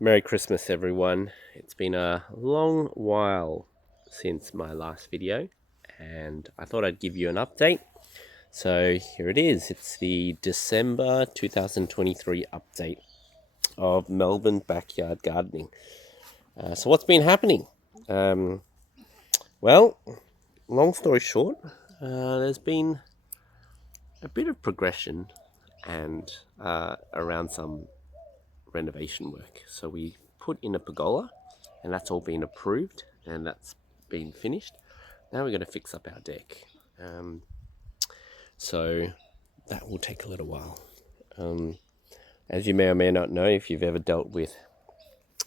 Merry Christmas, everyone. It's been a long while since my last video, and I thought I'd give you an update. So here it is. It's the December 2023 update of Melbourne backyard gardening. So what's been happening? Um, well, long story short, there's been a bit of progression and around some renovation work. So we put in a pergola, and that's all been approved, and that's been finished. Now we're going to fix up our deck. So that will take a little while. As you may or may not know, if you've ever dealt with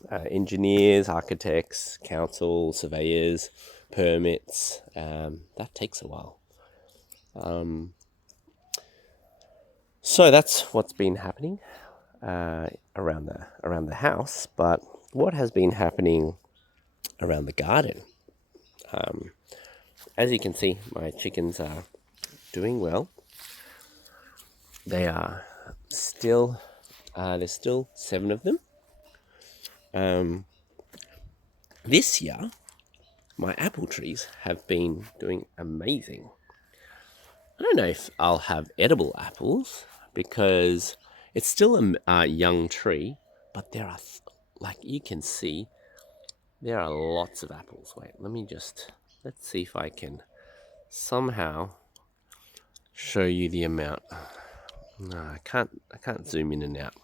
engineers, architects, council, surveyors, permits, that takes a while. So that's what's been happening around the house. But what has been happening around the garden? As you can see, my chickens are doing well. They are still, there's still 7 of them. This year, my apple trees have been doing amazing. I don't know if I'll have edible apples because it's still a young tree, but there are, like you can see, there are lots of apples. Wait, let's see if I can somehow show you the amount. No, I can't zoom in and out.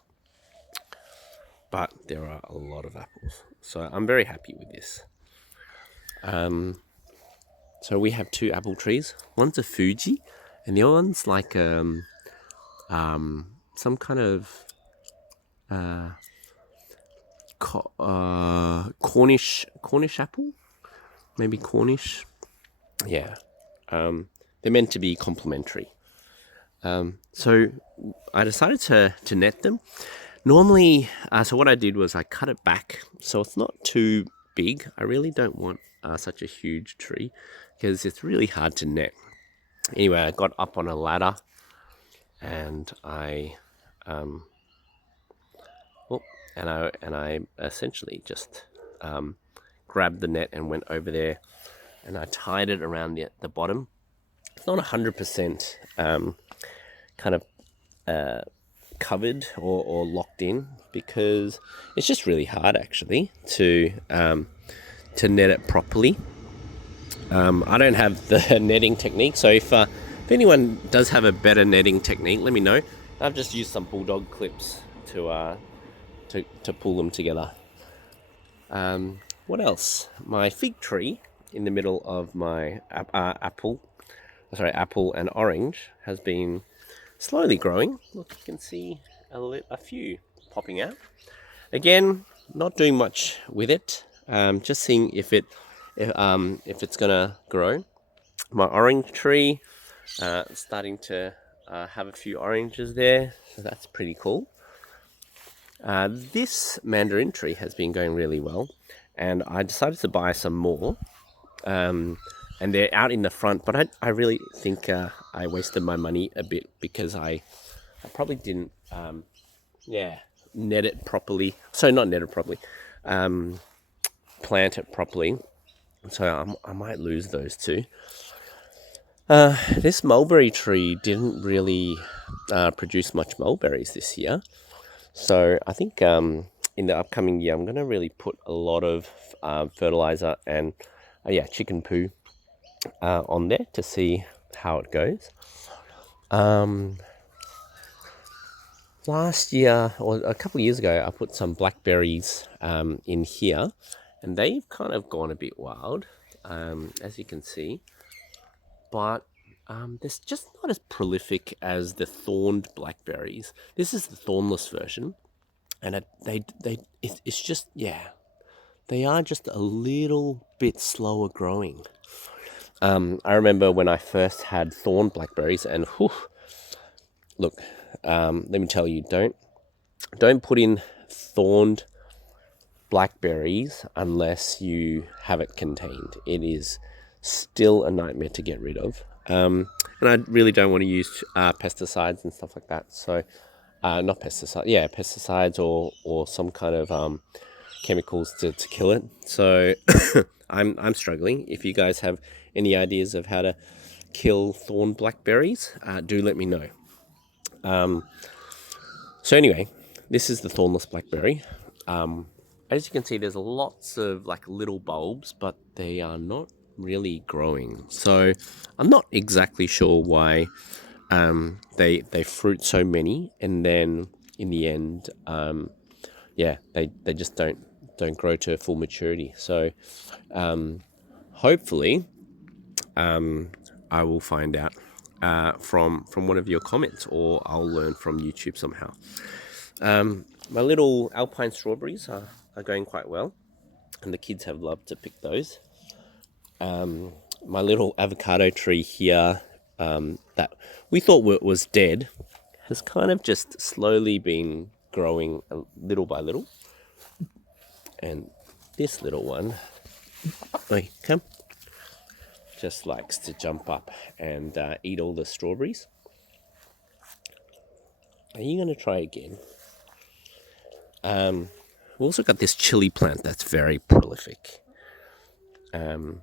But there are a lot of apples. So I'm very happy with this. So we have 2 apple trees. One's a Fuji, and the other one's like some kind of Cornish apple, maybe Cornish. Yeah, they're meant to be complementary. So I decided to net them. Normally, so what I did was I cut it back so it's not too big. I really don't want such a huge tree because it's really hard to net. Anyway, I got up on a ladder and I essentially just grabbed the net and went over there, and I tied it around the bottom. It's not 100% kind of covered or locked in because it's just really hard actually to net it properly. I don't have the netting technique, so if anyone does have a better netting technique, let me know. I've just used some bulldog clips to pull them together. What else? My fig tree in the middle of my apple and orange has been slowly growing. Look, you can see a few popping out. Again, not doing much with it. Just seeing if it's gonna grow. My orange tree starting to have a few oranges there, so that's pretty cool. This mandarin tree has been going really well, and I decided to buy some more. And they're out in the front, but I really think I wasted my money a bit because I probably didn't net it properly. So not net it properly, plant it properly. So I might lose those 2. This mulberry tree didn't really produce much mulberries this year. So I think in the upcoming year, I'm going to really put a lot of fertilizer and chicken poo on there to see how it goes. Last year, or a couple of years ago, I put some blackberries in here, and they've kind of gone a bit wild, as you can see. But they're just not as prolific as the thorned blackberries. This is the thornless version, and it's just, they are just a little bit slower growing. I remember when I first had thorn blackberries, and look, let me tell you, don't put in thorned blackberries unless you have it contained. It is still a nightmare to get rid of, and I really don't want to use pesticides and stuff like that. So not pesticide, yeah, pesticides or some kind of chemicals to kill it. So I'm struggling. If you guys have any ideas of how to kill thorn blackberries, do let me know. So anyway, this is the thornless blackberry. As you can see, there's lots of like little bulbs, but they are not really growing. So I'm not exactly sure why they fruit so many, and then in the end, yeah, they just don't grow to full maturity. So hopefully, I will find out from one of your comments, or I'll learn from YouTube somehow. My little alpine strawberries are going quite well, and the kids have loved to pick those. My little avocado tree here that we thought was dead has kind of just slowly been growing little by little. And this little one, oi, come, just likes to jump up and eat all the strawberries. Are you going to try again? We've also got this chili plant that's very prolific, and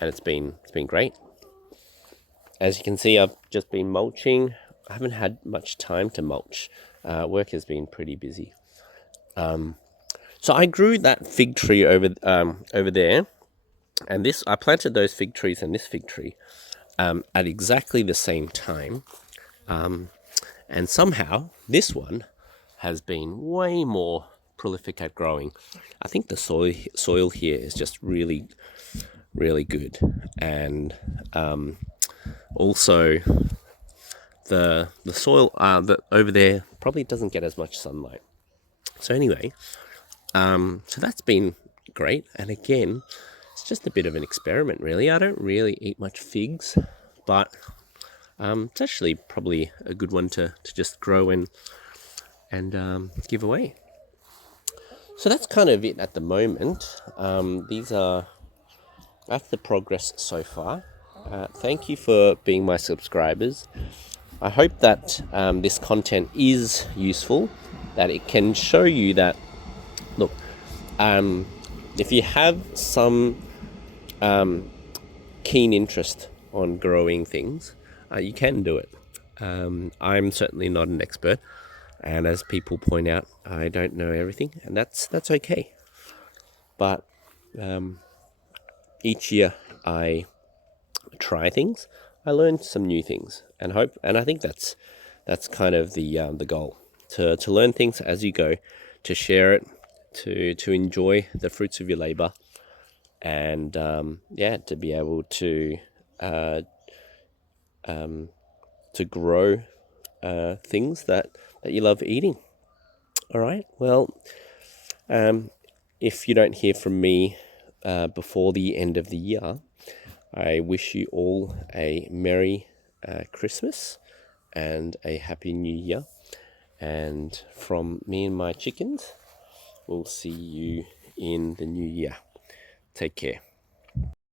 it's been great. As you can see, I've just been mulching. I haven't had much time to mulch. Work has been pretty busy. So I grew that fig tree over there, and I planted those fig trees and this fig tree at exactly the same time, and somehow this one has been way more prolific at growing. I think the soil here is just really, really good, and also the soil that over there probably doesn't get as much sunlight. So anyway, so that's been great, and again, it's just a bit of an experiment, really. I don't really eat much figs, but it's actually probably a good one to just grow and give away. So that's kind of it at the moment. That's the progress so far. Thank you for being my subscribers. I hope that this content is useful, that it can show you that, look, if you have some keen interest on growing things, you can do it. I'm certainly not an expert, and as people point out, I don't know everything, and that's okay. But each year I try things, I learn some new things, and I think that's kind of the goal, to learn things as you go, to share it, to enjoy the fruits of your labor, and to be able to grow things that you love eating. All right. Well, if you don't hear from me before the end of the year, I wish you all a Merry Christmas and a Happy New Year. And from me and my chickens, we'll see you in the new year. Take care.